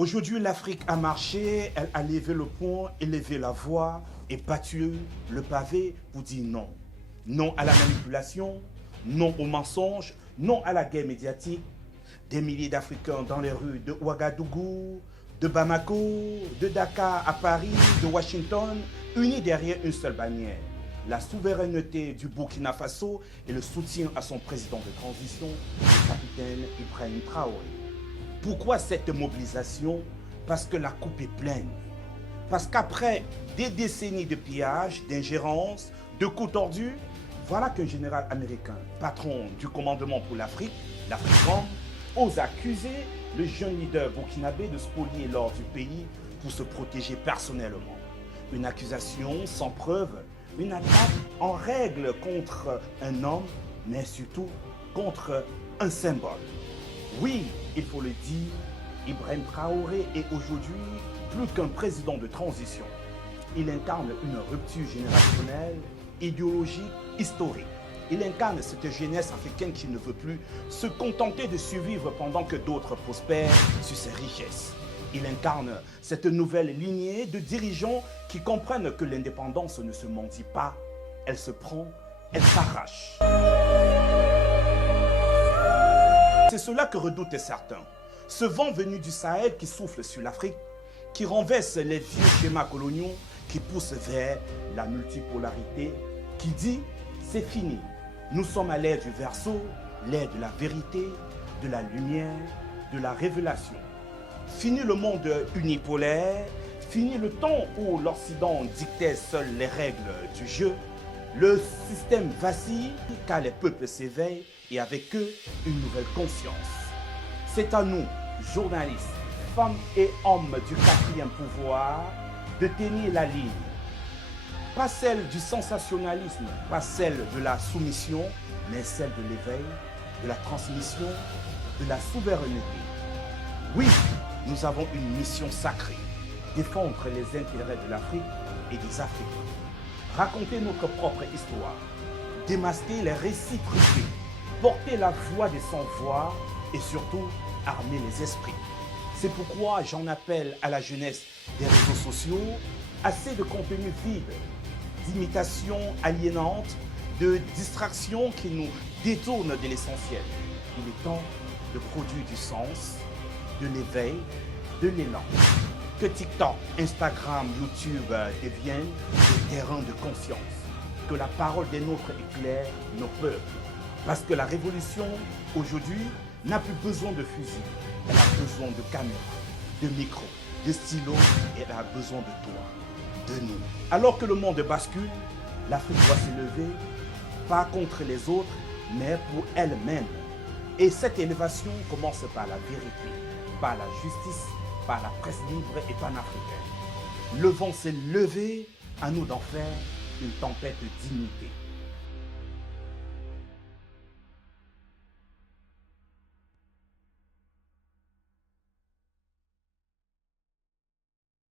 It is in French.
Aujourd'hui, l'Afrique a marché, elle a levé le poing, élevé la voix et battu le pavé pour dire non. Non à la manipulation, non au mensonge, non à la guerre médiatique. Des milliers d'Africains dans les rues de Ouagadougou, de Bamako, de Dakar à Paris, de Washington, unis derrière une seule bannière. La souveraineté du Burkina Faso et le soutien à son président de transition, le capitaine Ibrahim Traoré. Pourquoi cette mobilisation? Parce que la coupe est pleine. Parce qu'après des décennies de pillage, d'ingérence, de coups tordus, voilà qu'un général américain, patron du commandement pour l'Afrique, l'Africom, ose accuser le jeune leader burkinabé de spolier l'or du pays pour se protéger personnellement. Une accusation sans preuve, une attaque en règle contre un homme, mais surtout contre un symbole. Oui, il faut le dire, Ibrahim Traoré est aujourd'hui plus qu'un président de transition. Il incarne une rupture générationnelle, idéologique, historique. Il incarne cette jeunesse africaine qui ne veut plus se contenter de survivre pendant que d'autres prospèrent sur ses richesses. Il incarne cette nouvelle lignée de dirigeants qui comprennent que l'indépendance ne se mendie pas, elle se prend, elle s'arrache. C'est cela que redoutent certains. Ce vent venu du Sahel qui souffle sur l'Afrique, qui renverse les vieux schémas coloniaux, qui pousse vers la multipolarité, qui dit « c'est fini, nous sommes à l'ère du verseau, l'ère de la vérité, de la lumière, de la révélation. Fini le monde unipolaire, fini le temps où l'Occident dictait seul les règles du jeu. Le système vacille car les peuples s'éveillent et avec eux une nouvelle conscience. C'est à nous, journalistes, femmes et hommes du quatrième pouvoir, de tenir la ligne. Pas celle du sensationnalisme, pas celle de la soumission, mais celle de l'éveil, de la transmission, de la souveraineté. Oui, nous avons une mission sacrée, défendre les intérêts de l'Afrique et des Africains. Raconter notre propre histoire, démasquer les récits truqués, porter la voix des sans-voix et surtout armer les esprits. C'est pourquoi j'en appelle à la jeunesse des réseaux sociaux, assez de contenu vide, d'imitations aliénantes, de distractions qui nous détournent de l'essentiel. Il est temps de produire du sens, de l'éveil, de l'élan. Que TikTok, Instagram, YouTube deviennent des terrains de conscience. Que la parole des nôtres éclaire nos peuples. Parce que la révolution, aujourd'hui, n'a plus besoin de fusil. Elle a besoin de caméras, de micros, de stylos et elle a besoin de toi, de nous. Alors que le monde bascule, l'Afrique doit s'élever, pas contre les autres, mais pour elle-même. Et cette élévation commence par la vérité, par la justice, par la presse libre et panafricaine. Le vent s'est levé, à nous d'en faire une tempête de dignité.